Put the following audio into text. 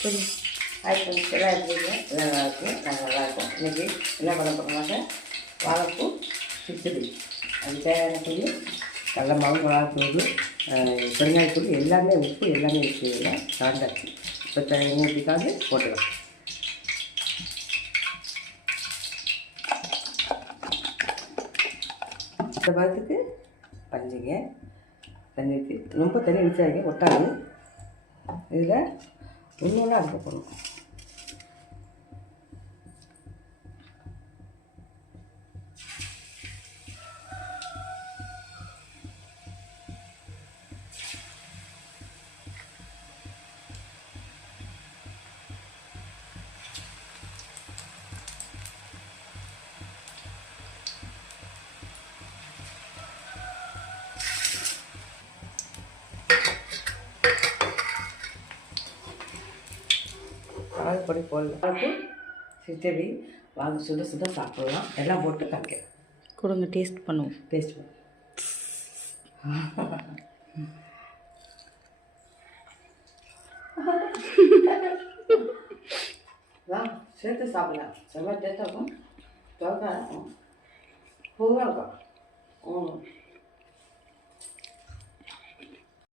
புரியுது ஹாய் எல்லாம் இருக்கீங்க எல்லாம் நல்லாயிருக்கும் நாங்கள் நல்லாயிருக்கோம் இன்றைக்கி என்ன பண்ண போகிறோம்னாக்க வாழைப்பூ கிச்சடி. அது தேவையான பொடி கடல மாவு மிளகாத்தூள் பெருங்காயத்தூள் எல்லாமே உப்பு எல்லாமே வச்சுக்கலாம் சாந்தாச்சு இப்போ தண்ணி ஊற்றிக்காந்து போட்டுக்கலாம். இந்த பதத்துக்கு பஞ்சுங்க தண்ணி ஊற்றி ரொம்ப தண்ணி ஊற்றாதீங்க ஒட்டாது. இதில் ஒன்று ஒன்றா இருக்க போகணும் மிளகு பொடி போடலாம் சிச்சடி வாங்க சுட சுட சாப்பிடலாம் எல்லாம் போட்டு கலக்கிறேன் கொடுங்க டேஸ்ட் பண்ணுவோம் டேஸ்ட் பண்ணு வா சேர்த்து சாப்பிடலாம் செம்ம டேஸ்ட்டாக இருக்கும் துவக்கா இருக்கும் பூவாக இருக்கும் ம்